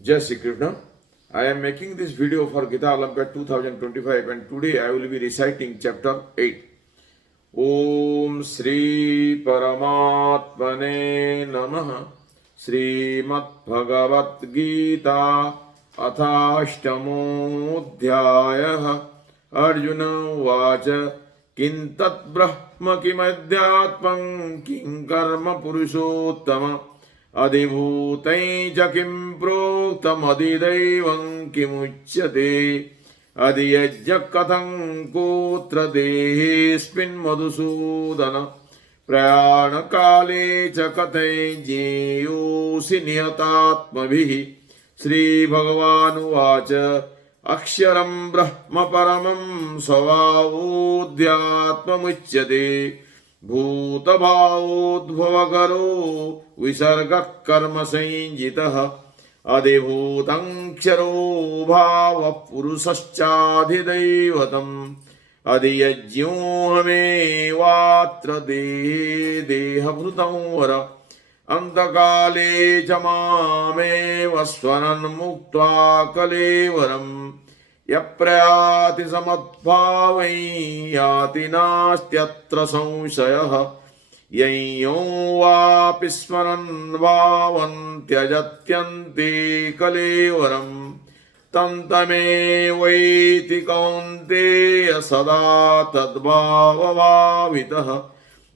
Jai Shri Krishna. I am making this video for Gita Olympiad 2025 and today I will be reciting chapter 8. Om Sri Paramatmane Namaha Srimad Bhagavad Gita Athashtamo Arjuna Vacha Kintat Brahma Kimadhyatmam Kim Karma Purushottama अधिभूतं च किं प्रोक्तमधिदैवं किमुच्यते अधियज्ञः कथं कोत्र देहेऽस्मिन् मधुसूदन प्रयाणकाले च कथञ्ज्ञेयोऽसि निहतात्मभिः श्रीभगवानुवाच अक्षरं ब्रह्म परमं स्वभावोऽध्यात्ममुच्यते भूतभावोद्भवकरो विसर्गः कर्म संज्ञितः अधिभूतङ्क्षरो भावः पुरुषश्चाधिदैवतम् अधियज्ञोऽहमेवात्र देहे देहभृतं वर अन्तकाले च मामेव स्मरन् मुक्त्वा कलेवरम् यप्रयाति समद्भावै याति नास्त्यत्र संशयः यञ्यो वापि स्मरन् भावं त्यजत्यन्ते कलेवरम् तं तमेवैति कौन्तेय सदा तद्भावभावितः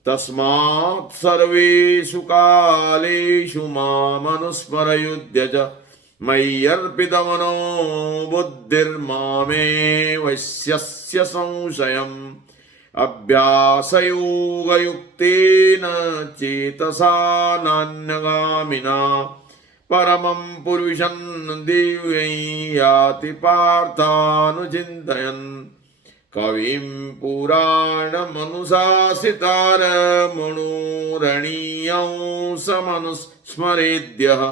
तस्मात् सर्वेषु कालेषु मामनुस्मरयुध्य च मय्यर्पितमनो बुद्धिर्मामेवस्य संशयम् अभ्यासयोगयुक्तेन चेतसा नान्यगामिना परमं पुरुषं दिव्यं याति पार्थानुचिन्तयन् कविं पुराणमनुशासितारमणोरणीयं समनुस्मरेद्यः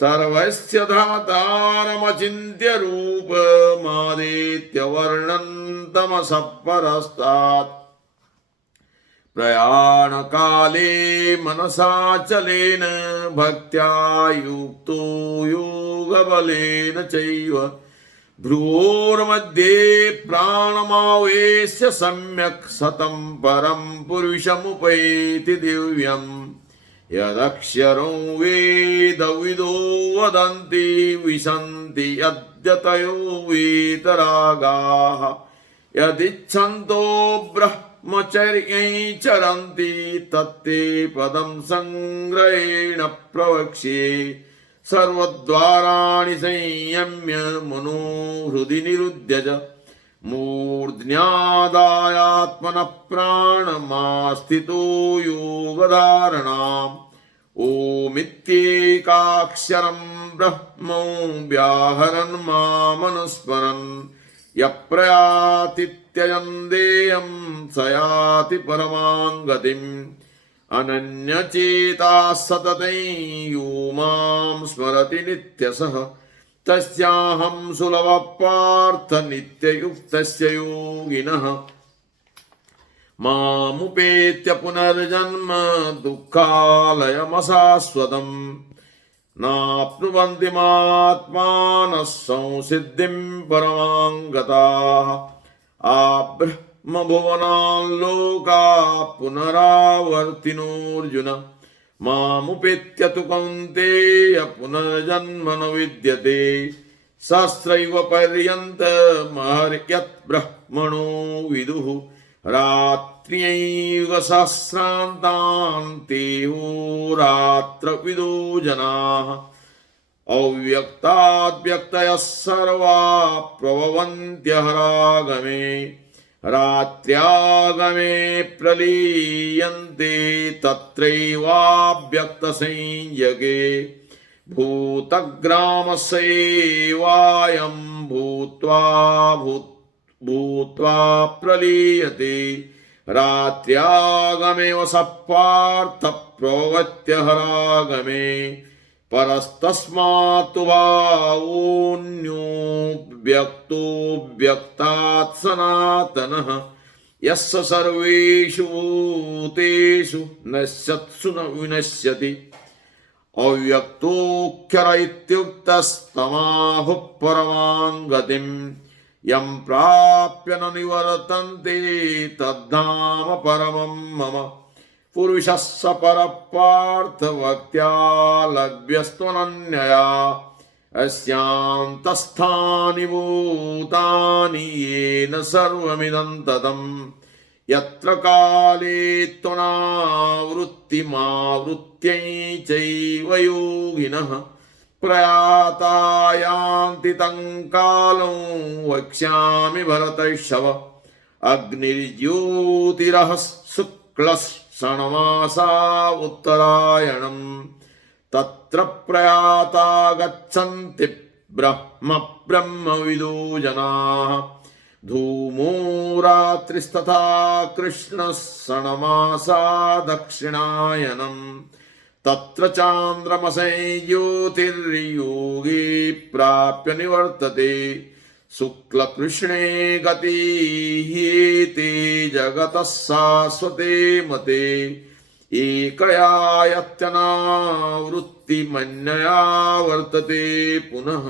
सर्वस्य धातारमचिन्त्य रूपमादित्यवर्णन्तमसः परस्तात् प्रयाणकाले मनसाचलेन भक्त्या युक्तो योगबलेन चैव भ्रुवोर्मध्ये प्राणमावेश्य सम्यक् सतं परं पुरुषमुपैति दिव्यम् यदक्षरं वेदविदो वदन्ति विशन्ति यद्यतयो वीतरागाः यदिच्छन्तो ब्रह्मचर्यै चरन्ति तत्ते पदं सङ्ग्रहेण प्रवक्ष्ये सर्वद्वाराणि संयम्य मनोहृदि निरुध्य च मूर्ध्न्यादायात्मनः प्राणमास्थितो योगधारणाम् ओमित्येकाक्षरं ब्रह्म व्याहरन् मामनुस्मरन् यप्रयाति देयं स याति परमां गतिम् अनन्यचेताः सततं यो मां स्मरति नित्यशः तस्याहं सुलभः पार्थ नित्ययुक्तस्य योगिनः मामुपेत्य पुनर्जन्म दुःखालयमशाश्वतम् नाप्नुवन्ति मात्मानः संसिद्धिं परमां गताः आब्रह्मभुवनान् लोकाः पुनरावर्तिनोऽर्जुन मामुपेत्य तु कौन्तेय पुनर्जन्म न विद्यते सहस्रैव पर्यन्तमहर्यत् ब्रह्मणो विदुः रात्र्यैव सहस्रान्तान्ते रात्रविदो जनाः अव्यक्ताद्व्यक्तयः सर्वा प्रभवन्त्यहरागमे रात्र्यागमे प्रलीयन्ते तत्रैवाव्यक्तसंज्ञके भूतग्रामस्यैवायं भूत्वा प्रलीयते रात्र्यागमे वसः पार्थ प्रगत्यहरागमे परस्तस्मात्तु भावोऽन्यो व्यक्तो व्यक्तात् सनातनः यस्य सर्वेषु भूतेषु नश्यत्सु न विनश्यति अव्यक्तोऽक्षर इत्युक्तस्तमाहुः परमां गतिम् यं प्राप्य न निवर्तन्ते तद्धाम परमं मम पुरुषः स परः पार्थभक्त्या लभ्यस्त्वनन्यया अस्यान्तस्थानि भूतानि येन सर्वमिदं ततं यत्र काले त्वनावृत्तिमावृत्यै चैव योगिनः प्रयाता यान्ति तं कालं वक्ष्यामि भरतर्षभ अग्निर्ज्योतिरः शुक्लषण्मासा उत्तरायणम् तत्र प्रयाता गच्छन्ति ब्रह्मविदो जनाः धूमो रात्रिस्तथा कृष्णः षण्मासा दक्षिणायनम् तत्र चान्द्रमसै ज्योतिर्योगी प्राप्य निवर्तते शुक्लकृष्णे गतिः ते जगतः शाश्वते मते एकया यत्यनावृत्तिमन्यया वर्तते पुनः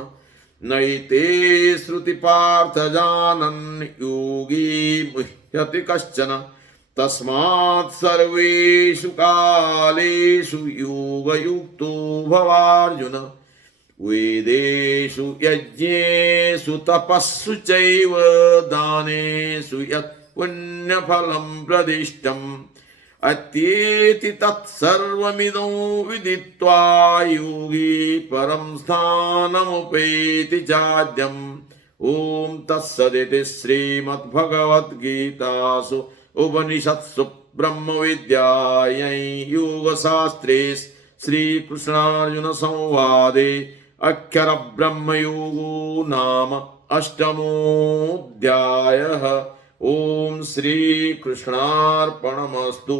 नैते श्रुतिपार्थ जानन् योगी मुह्यति कश्चन तस्मात् सर्वेषु कालेषु योगयुक्तो भवार्जुन वेदेषु यज्ञेषु तपस्सु चैव दानेषु यत् पुण्यफलं प्रदिष्टम् अत्येति तत्सर्वमिदं विदित्वा योगी परं स्थानमुपैति चाद्यम् ॐ तत्सदिति श्रीमद्भगवद्गीतासु उपनिषत्सु ब्रह्मविद्यायां योगशास्त्रे श्रीकृष्णार्जुनसंवादे अक्षरब्रह्मयोगो नाम अष्टमोऽध्यायः। ॐ श्रीकृष्णार्पणमस्तु।